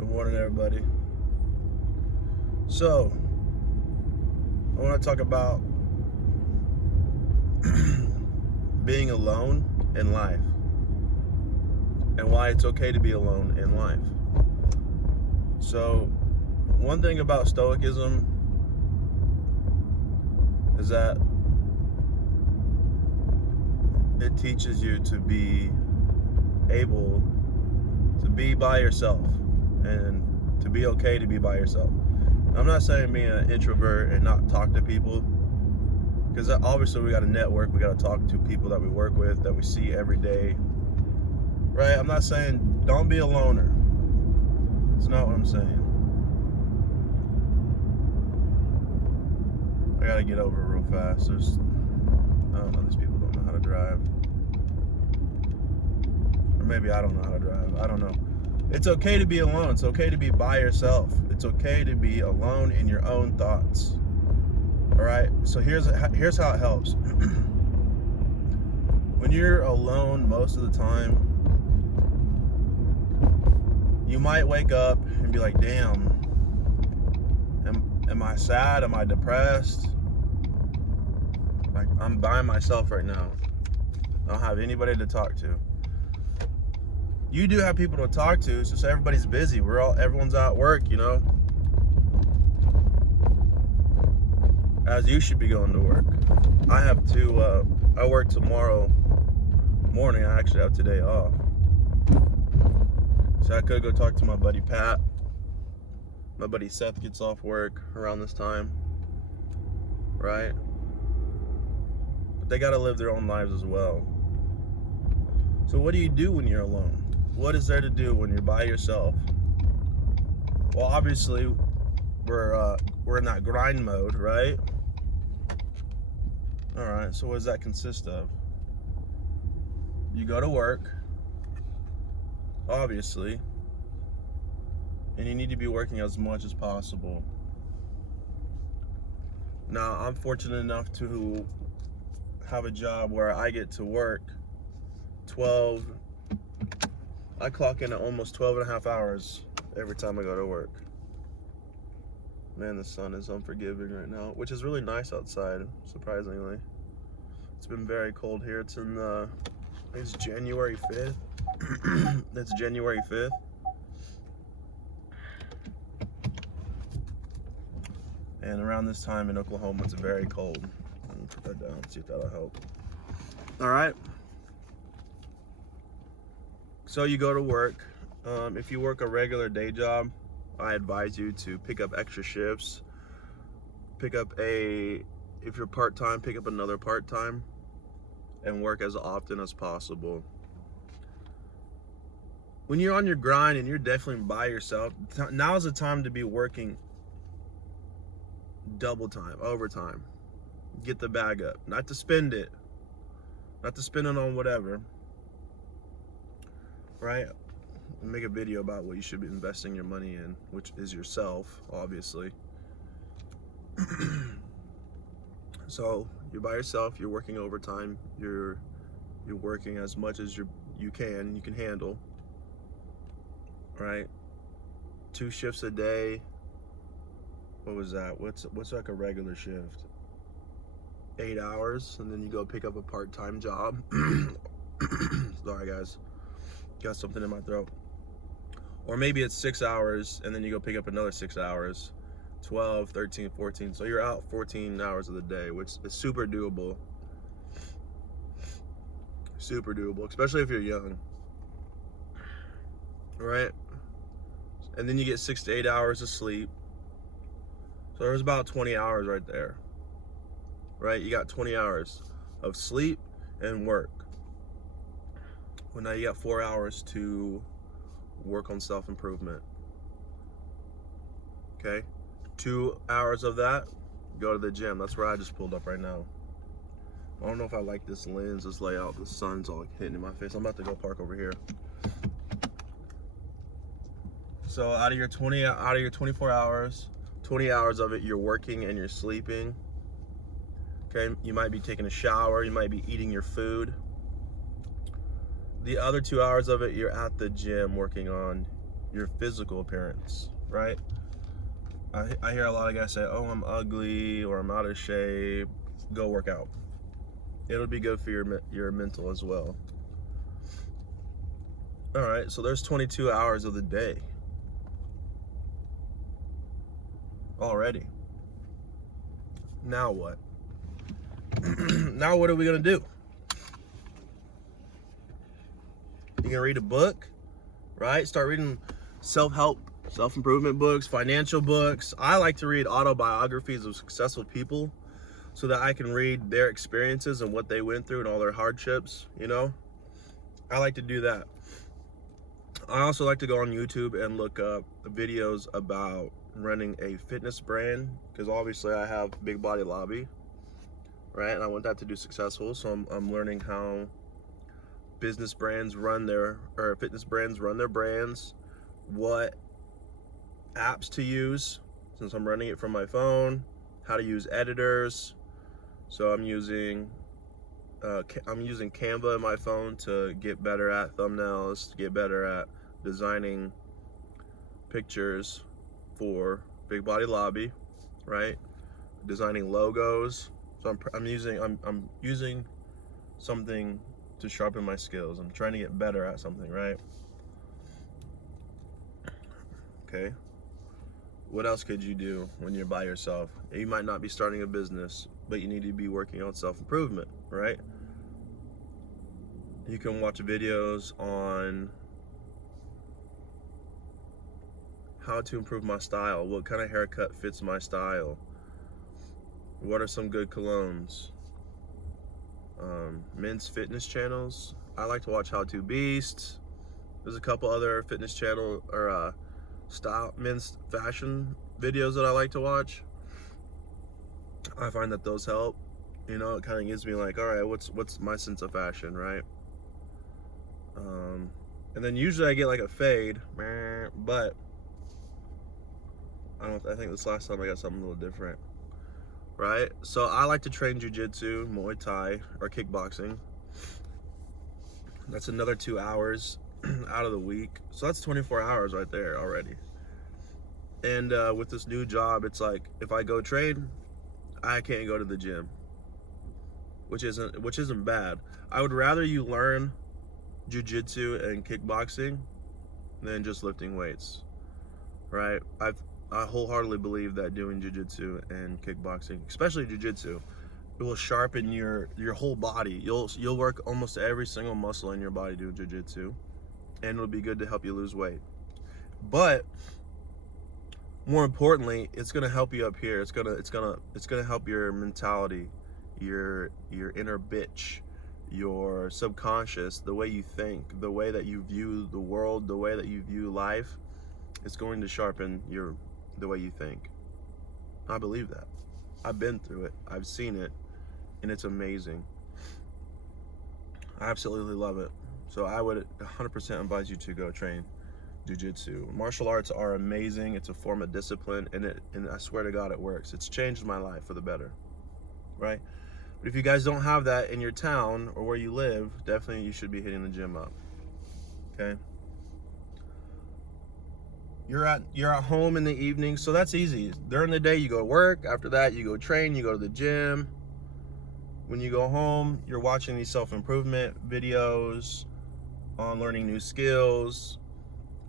Good morning, everybody. So, I want to talk about being alone in life and why it's okay to be alone in life. So, one thing about Stoicism is that it teaches you to be able to be by yourself and to be okay to be by yourself. I'm not saying being an introvert and not talk to people, because obviously we got to network, we got to talk to people that we work with, that we see every day, right? I'm not saying don't be a loner. It's not what I'm saying. I gotta get over it real fast. I don't know, these people don't know how to drive. Or maybe I don't know how to drive. I don't know. It's okay to be alone. It's okay to be by yourself. It's okay to be alone in your own thoughts. All right? So here's how it helps. When you're alone most of the time, you might wake up and be like, damn, am I sad? Am I depressed? Like, I'm by myself right now. I don't have anybody to talk to. You do have people to talk to, it's just everybody's busy. Everyone's out at work, you know? As you should be going to work. I work tomorrow morning. I actually have today off. So I could go talk to my buddy Pat. My buddy Seth gets off work around this time, right? But they gotta live their own lives as well. So what do you do when you're alone? What is there to do when you're by yourself? Well, obviously, we're in that grind mode, right? All right, so what does that consist of? You go to work, obviously, and you need to be working as much as possible. Now, I'm fortunate enough to have a job where I get to work I clock in at almost 12 and a half hours every time I go to work. Man, the sun is unforgiving right now, which is really nice outside, surprisingly. It's been very cold here. It's January 5th. It's January 5th. And around this time in Oklahoma, it's very cold. Let me put that down, see if that'll help. All right. So you go to work. If you work a regular day job, I advise you to pick up extra shifts. If you're part-time, pick up another part-time and work as often as possible. When you're on your grind and you're definitely by yourself, now is the time to be working double time, overtime. Get the bag up, not to spend it on whatever, right? Make a video about what you should be investing your money in, which is yourself, obviously. So you're by yourself, you're working overtime, you're working as much as you can handle, right? 2 shifts a day. What was that? What's like a regular shift? 8 hours, and then you go pick up a part-time job. Sorry guys, got something in my throat. Or maybe it's 6 hours, and then you go pick up another 6 hours. 12, 13, 14. So you're out 14 hours of the day, which is super doable. Super doable, especially if you're young. Right? And then you get 6 to 8 hours of sleep. So there's about 20 hours right there. Right? You got 20 hours of sleep and work. Well, now you got 4 hours to work on self-improvement. Okay? 2 hours of that, go to the gym. That's where I just pulled up right now. I don't know if I like this lens, this layout. The sun's all hitting in my face. I'm about to go park over here. So out of your 24 hours, 20 hours of it you're working and you're sleeping. Okay, you might be taking a shower, you might be eating your food. The other 2 hours of it you're at the gym working on your physical appearance, right? I hear a lot of guys say, oh, I'm ugly or I'm out of shape. Go work out. It'll be good for your mental as well. All right, so there's 22 hours of the day already. Now what? Now what are we gonna do? You can read a book, right? Start reading self-help, self-improvement books, financial books. I like to read autobiographies of successful people so that I can read their experiences and what they went through and all their hardships, you know? I like to do that. I also like to go on YouTube and look up videos about running a fitness brand, because obviously I have Big Body Lobby, right? And I want that to do successful, so I'm learning how fitness brands run their brands, what apps to use since I'm running it from my phone, how to use editors. So I'm using Canva in my phone to get better at thumbnails, to get better at designing pictures for Big Body Lobby, right? Designing logos. So I'm using something to sharpen my skills. I'm trying to get better at something, right? Okay. What else could you do when you're by yourself? You might not be starting a business, but you need to be working on self-improvement, right? You can watch videos on how to improve my style. What kind of haircut fits my style? What are some good colognes? Men's fitness channels. I like to watch How To Beast. There's a couple other fitness channel or men's fashion videos that I like to watch. I find that those help. You know, it kind of gives me like, all right, what's my sense of fashion, right? And then usually I get like a fade, but I think this last time I got something a little different, right? So I like to train jiu-jitsu, Muay Thai, or kickboxing. That's another 2 hours out of the week. So that's 24 hours right there already. And with this new job, it's like if I go train, I can't go to the gym, which isn't bad. I would rather you learn jiu-jitsu and kickboxing than just lifting weights, right? I wholeheartedly believe that doing jiu-jitsu and kickboxing, especially jiu-jitsu, it will sharpen your whole body. You'll work almost every single muscle in your body doing jiu-jitsu, and it'll be good to help you lose weight. But more importantly, it's gonna help you up here. It's gonna help your mentality, your inner bitch, your subconscious, the way you think, the way that you view the world, the way that you view life. It's going to sharpen the way you think. I believe that. I've been through it. I've seen it, and it's amazing. I absolutely love it. So I would 100% advise you to go train jiu-jitsu. Martial arts are amazing. It's a form of discipline, and I swear to God it works. It's changed my life for the better, right? But if you guys don't have that in your town or where you live, definitely you should be hitting the gym up. Okay? You're at home in the evening, so that's easy. During the day you go to work, after that you go train, you go to the gym. When you go home, you're watching these self-improvement videos on learning new skills,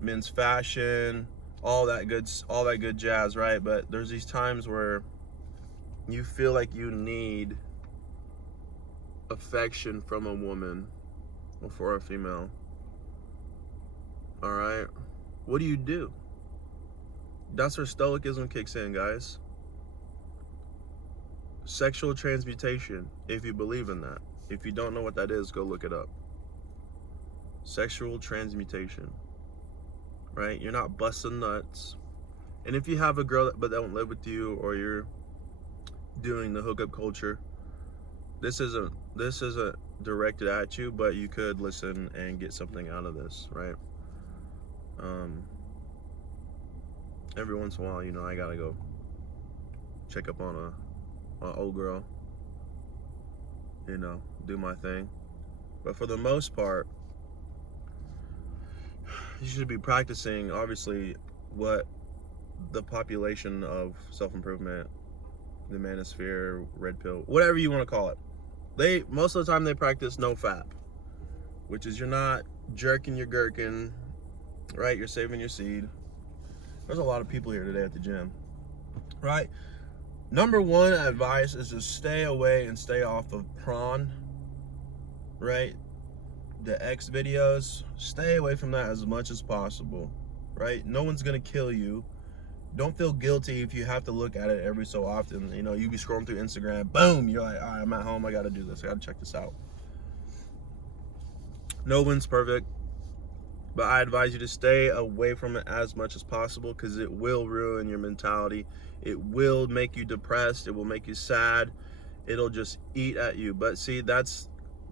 men's fashion, all that good jazz, right? But there's these times where you feel like you need affection from a woman or for a female. All right, what do? That's where stoicism kicks in, guys. Sexual transmutation, if you believe in that. If you don't know what that is, go look it up. Sexual transmutation, right? You're not busting nuts. And if you have a girl but don't live with you, or you're doing the hookup culture, this isn't directed at you, but you could listen and get something out of this, right? Every once in a while, you know, I gotta go check up on an old girl, you know, do my thing. But for the most part, you should be practicing, obviously, what the population of self-improvement, the manosphere, red pill, whatever you want to call it, most of the time they practice no fap, which is you're not jerking your gherkin, right? You're saving your seed. There's a lot of people here today at the gym, right? Number one advice is to stay away and stay off of prawn, right? The X videos, stay away from that as much as possible, right? No one's gonna kill you. Don't feel guilty if you have to look at it every so often. You know, you be scrolling through Instagram, boom, you're like, all right, I'm at home, I gotta do this, I gotta check this out. No one's perfect, but I advise you to stay away from it as much as possible, because it will ruin your mentality. It will make you depressed, it will make you sad, it'll just eat at you. But see, that's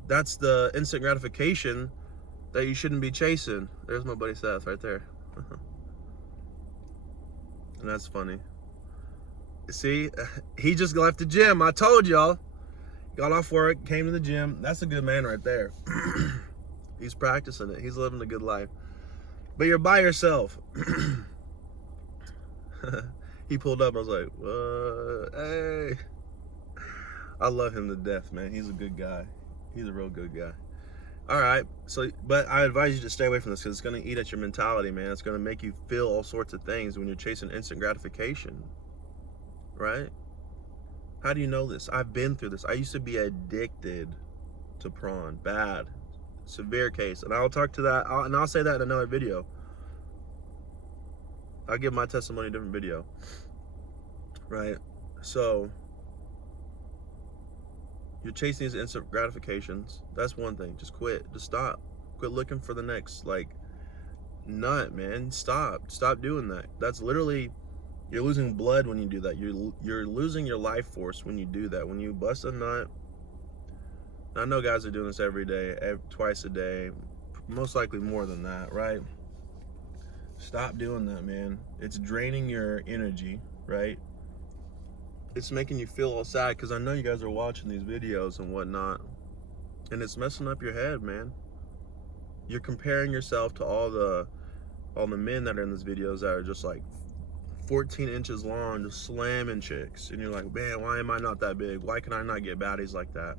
the instant gratification that you shouldn't be chasing. There's my buddy Seth right there. And that's funny. See, he just left the gym. I told y'all. Got off work, came to the gym. That's a good man right there. He's practicing it. He's living a good life. But you're by yourself. He pulled up. I was like, what? Hey. I love him to death, man. He's a good guy. He's a real good guy. All right. So, but I advise you to stay away from this, because it's going to eat at your mentality, man. It's going to make you feel all sorts of things when you're chasing instant gratification. Right? How do you know this? I've been through this. I used to be addicted to prawn. Bad. Severe case. And I'll talk to that, and I'll say that in another video. I'll give my testimony in a different video. Right? So, you're chasing these instant gratifications. That's one thing. Just quit. Just stop. Quit looking for the next, like, nut, man. Stop doing that. That's literally, you're losing blood when you do that. You're losing your life force when you do that. When you bust a nut, I know guys are doing this every day, twice a day, most likely more than that, right? Stop doing that, man. It's draining your energy, right? It's making you feel all sad, because I know you guys are watching these videos and whatnot, and it's messing up your head, man. You're comparing yourself to all the men that are in these videos that are just like 14 inches long, just slamming chicks, and you're like, man, why am I not that big? Why can I not get baddies like that?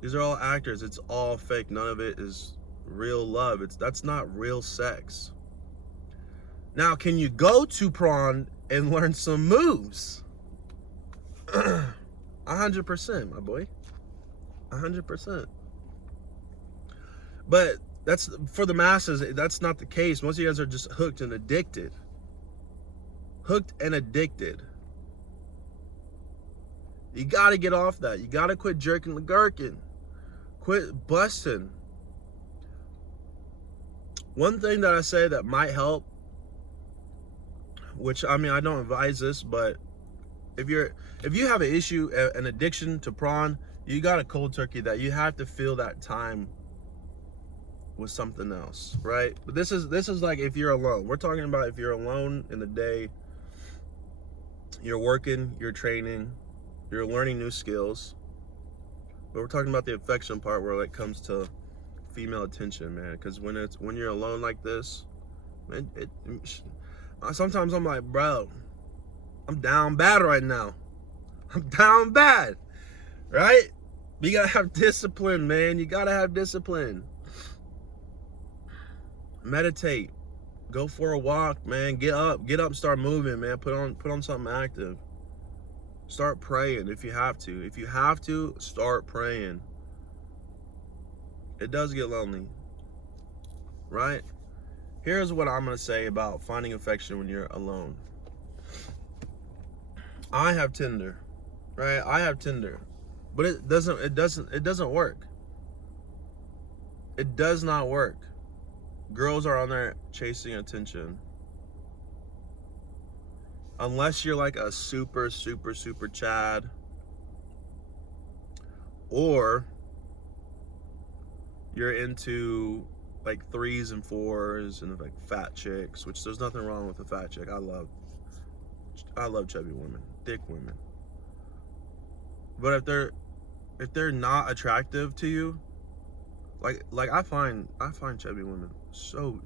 These are all actors. It's all fake. None of it is real love. That's not real sex. Now, can you go to prawn and learn some moves? 100%, my boy. 100%. But that's for the masses. That's not the case. Most of you guys are just hooked and addicted. Hooked and addicted. You got to get off that. You got to quit jerking the gherkin. Quit busting. One thing that I say that might help, which, I mean, I don't advise this, but if you have an issue, an addiction to prawn, you got a cold turkey that you have to fill that time with something else, right? But this is like if you're alone. We're talking about if you're alone in the day, you're working, you're training, you're learning new skills. But we're talking about the affection part, where it comes to female attention, man. Because when you're alone like this, man, sometimes I'm like, bro, I'm down bad right now. I'm down bad, right? You gotta have discipline, man. You gotta have discipline. Meditate. Go for a walk, man. Get up, start moving, man. Put on something active. Start praying if you have to. If you have to, start praying. It does get lonely, right? Here's what I'm gonna say about finding affection when you're alone. I have Tinder, right? I have Tinder, but it doesn't work. It does not work. Girls are on there chasing attention. Unless you're like a super Chad, or you're into like 3s and 4s and like fat chicks, which there's nothing wrong with a fat chick. I love chubby women, thick women. But if they're not attractive to you, Like I find chubby women so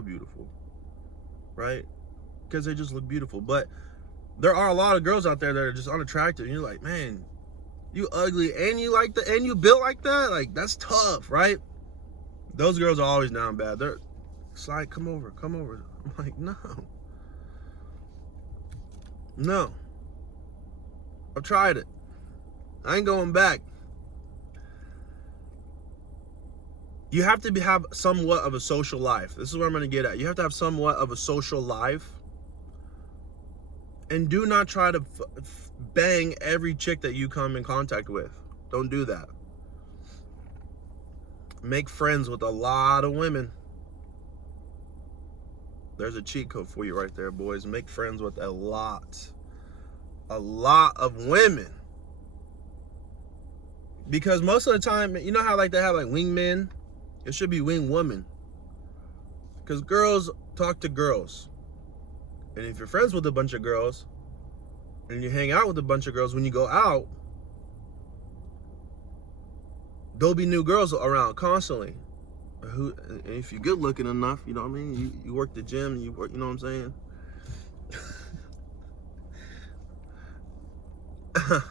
beautiful, right? Because they just look beautiful. But there are a lot of girls out there that are just unattractive, and you're like, man, you ugly and you built like that? Like, that's tough, right? Those girls are always down bad. They're it's like, come over. I'm like, no. I've tried it. I ain't going back. You have to have somewhat of a social life. This is what I'm going to get at. You have to have somewhat of a social life. And do not try to bang every chick that you come in contact with. Don't do that. Make friends with a lot of women. There's a cheat code for you right there, boys. Make friends with a lot of women. Because most of the time, you know how like they have like wingmen? It should be wing woman. Because girls talk to girls. And if you're friends with a bunch of girls, and you hang out with a bunch of girls, when you go out, there'll be new girls around constantly. And if you're good looking enough, you know what I mean? You work the gym, you work, you know what I'm saying?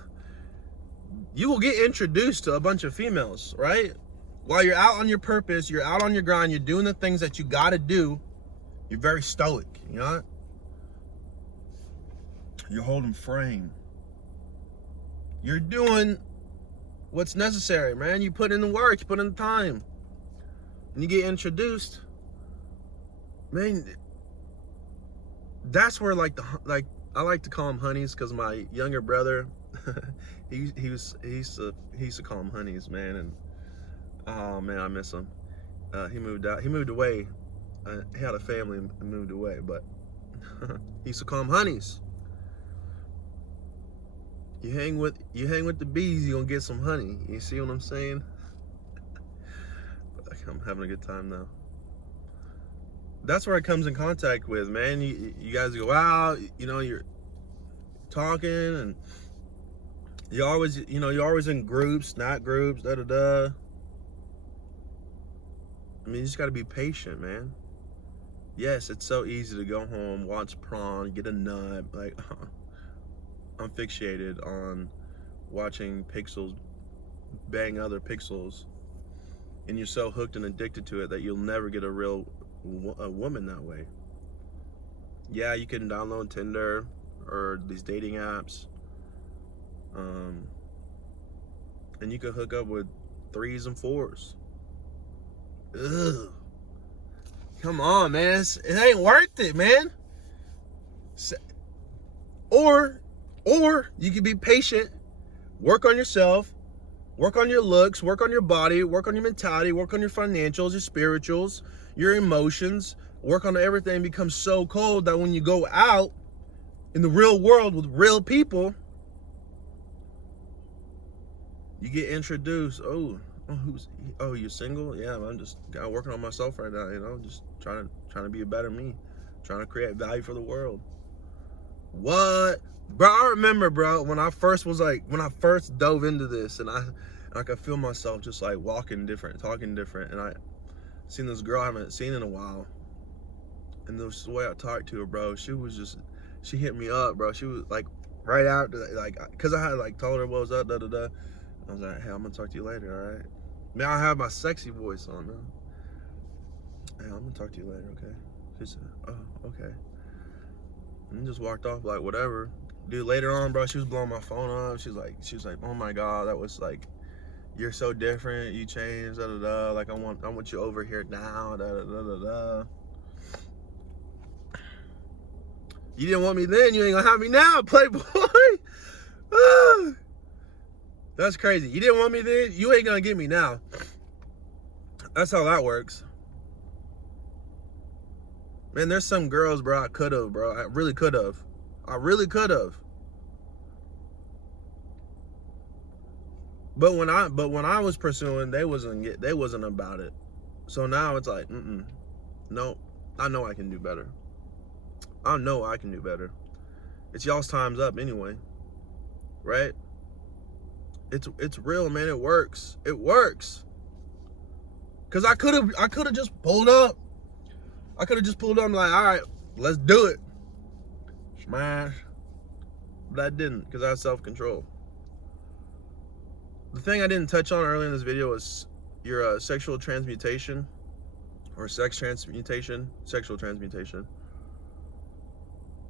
You will get introduced to a bunch of females, right? While you're out on your purpose, you're out on your grind, you're doing the things that you gotta do, you're very stoic, you know? You're holding frame. You're doing what's necessary, man. You put in the work, you put in the time. And you get introduced, man, that's where like I like to call them honeys, because my younger brother, he used to call them honeys, man, and oh man, I miss him. He moved away. He had a family and moved away, but he used to call them honeys. You hang with the bees, you gonna get some honey. You see what I'm saying? I'm having a good time though. That's where it comes in contact with, man. You guys go out, you know, you're talking, and you're always in groups, not groups, da-da-da. I mean, you just gotta be patient, man. Yes, it's so easy to go home, watch Prawn, get a nut. Like, I'm fixated on watching pixels bang other pixels, and you're so hooked and addicted to it that you'll never get a real woman that way. Yeah, you can download Tinder or these dating apps, and you can hook up with 3s and 4s. Ugh. Come on, man. It ain't worth it, man. Or you can be patient, work on yourself, work on your looks, work on your body, work on your mentality, work on your financials, your spirituals, your emotions, work on everything, become so cold that when you go out in the real world with real people, you get introduced. Oh, you're single? Yeah, I'm just working on myself right now, you know, just trying to be a better me, trying to create value for the world. What? Bro, I remember, bro, when I first dove into this, and I could feel myself just like walking different, talking different, and I seen this girl I haven't seen in a while, and the way I talked to her, bro, she hit me up, bro. She was like right after, like, cause I had like told her what was up, da-da-da. I was like, hey, I'm gonna talk to you later, all right? Man, I have my sexy voice on, man. Hey, I'm gonna talk to you later, okay? She said, oh, okay. And just walked off like whatever. Dude, later on, bro, she was blowing my phone up. She was like, oh my God, that was like, you're so different. You changed, da da da. Like I want you over here now, da da da da da. You didn't want me then, you ain't gonna have me now, playboy. That's crazy. You didn't want me then, you ain't gonna get me now. That's how that works. Man, there's some girls, bro, I could have, bro. I really could have. But when I was pursuing, they wasn't about it. So now it's like, no, I know I can do better. It's y'all's time's up anyway, right? It's real, man. It works. Cause I could have just pulled up. I could have just pulled up and like, all right, let's do it. Smash. But I didn't, because I have self-control. The thing I didn't touch on earlier in this video was your sexual transmutation, or sex transmutation, sexual transmutation.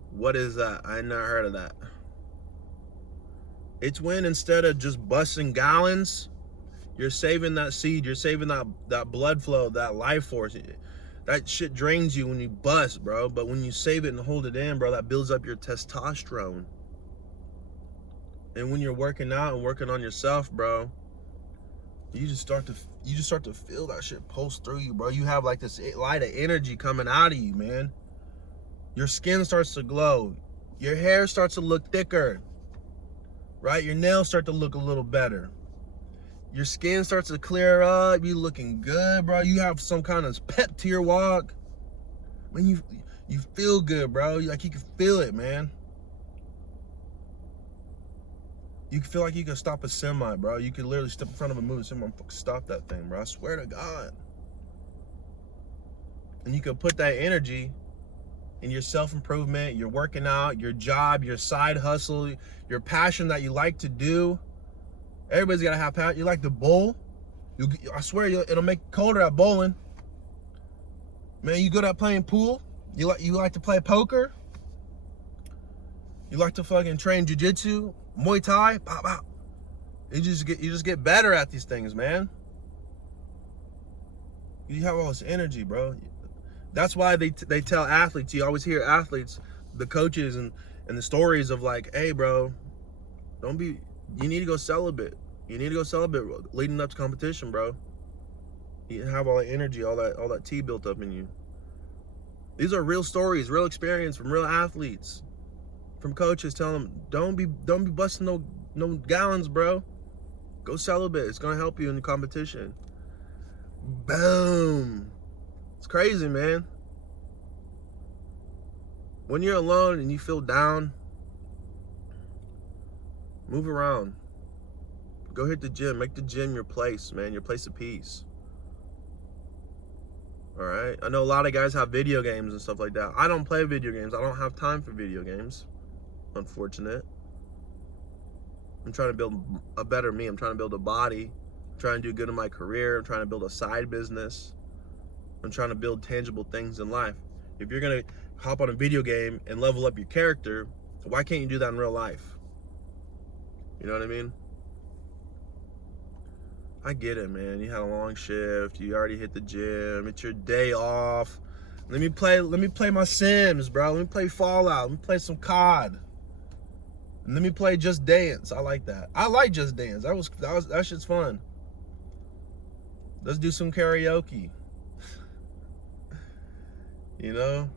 What is that? I never heard of that. It's when instead of just busting gallons, you're saving that seed, you're saving that blood flow, that life force. That shit drains you when you bust, bro. But when you save it and hold it in, bro, that builds up your testosterone. And when you're working out and working on yourself, bro, you just start to feel that shit pulse through you, bro. You have like this light of energy coming out of you, man. Your skin starts to glow. Your hair starts to look thicker, right? Your nails start to look a little better. Your skin starts to clear up. You looking good, bro. You have some kind of pep to your walk. When you feel good, bro. Like you can feel it, man. You can feel like you can stop a semi, bro. You can literally step in front of a moving semi and stop that thing, bro. I swear to God. And you can put that energy in your self-improvement, your working out, your job, your side hustle, your passion that you like to do. Everybody's got to have passion. You like to bowl? I swear it'll make you colder at bowling. Man, you good at playing pool? You like to play poker? You like to fucking train jiu-jitsu, Muay Thai? Pop, pop. You just get better at these things, man. You have all this energy, bro. That's why they tell athletes. You always hear athletes, the coaches and the stories of like, hey, bro, you need to go celibate. You need to go celibate leading up to competition, bro. You have all that energy, all that tea built up in you. These are real stories, real experience from real athletes, from coaches telling them, don't be busting no gallons, bro. Go celibate. It's gonna help you in the competition. Boom. It's crazy, man. When you're alone and you feel down, move around. Go hit the gym. Make the gym your place, man. Your place of peace. All right? I know a lot of guys have video games and stuff like that. I don't play video games. I don't have time for video games. Unfortunate. I'm trying to build a better me. I'm trying to build a body. I'm trying to do good in my career. I'm trying to build a side business. I'm trying to build tangible things in life. If you're going to hop on a video game and level up your character, why can't you do that in real life? You know what I mean? I get it, man. You had a long shift. You already hit the gym. It's your day off. Let me play my Sims, bro. Let me play Fallout. Let me play some COD. And let me play Just Dance. I like that. I like Just Dance. That shit's fun. Let's do some karaoke. You know?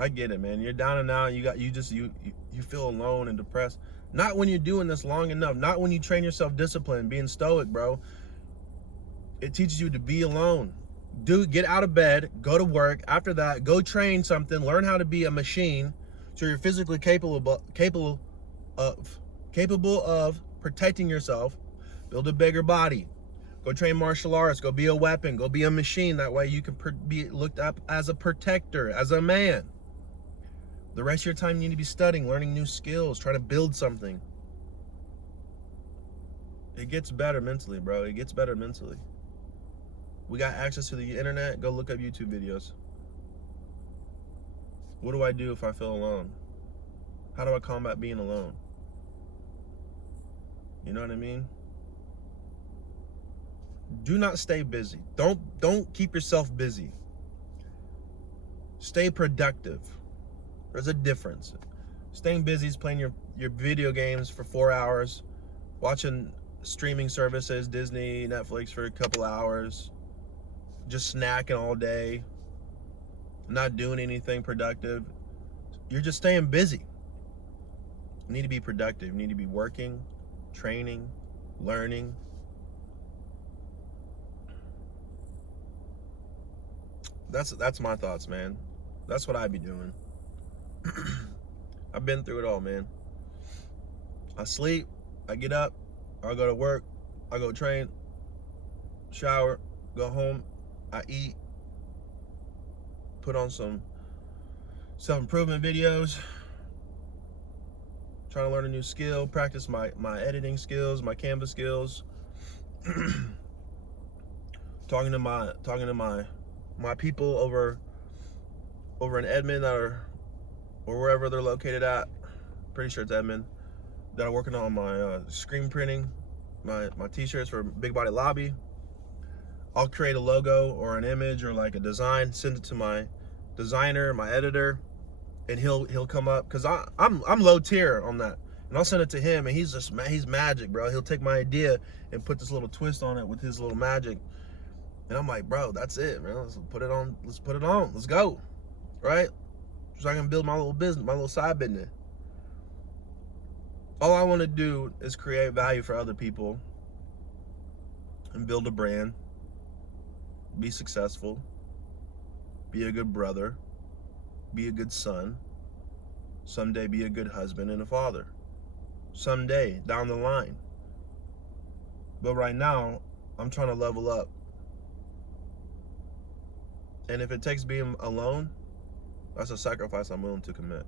I get it, man. You're down and out. You feel alone and depressed. Not when you're doing this long enough. Not when you train yourself discipline, being stoic, bro. It teaches you to be alone. Get out of bed, go to work. After that, go train something. Learn how to be a machine, so you're physically capable of protecting yourself. Build a bigger body. Go train martial arts. Go be a weapon. Go be a machine. That way you can be looked up as a protector, as a man. The rest of your time you need to be studying, learning new skills, trying to build something. It gets better mentally, bro. It gets better mentally. We got access to the internet. Go look up YouTube videos. What do I do if I feel alone? How do I combat being alone? You know what I mean? Do not stay busy. Don't keep yourself busy. Stay productive. There's a difference. Staying busy is playing your video games for 4 hours, watching streaming services, Disney, Netflix for a couple hours, just snacking all day, not doing anything productive. You're just staying busy. You need to be productive. You need to be working, training, learning. That's my thoughts, man. That's what I'd be doing. I've been through it all, man. I sleep, I get up, I go to work, I go train, shower, go home, I eat, put on some self-improvement videos, trying to learn a new skill, practice my editing skills, my Canva skills, talking to my people over in Edmond or wherever they're located at. Pretty sure it's Edmond. That are working on my screen printing, my t-shirts for Big Body Lobby. I'll create a logo or an image or like a design, send it to my designer, my editor, and he'll come up, because I'm low tier on that, and I'll send it to him, and he's magic, bro. He'll take my idea and put this little twist on it with his little magic, and I'm like, bro, that's it, man. Let's put it on. Let's go, right? So I can build my little business, my little side business. All I want to do is create value for other people and build a brand, be successful, be a good brother, be a good son, someday be a good husband and a father, someday down the line. But right now, I'm trying to level up. And if it takes being alone, that's a sacrifice I'm willing to commit.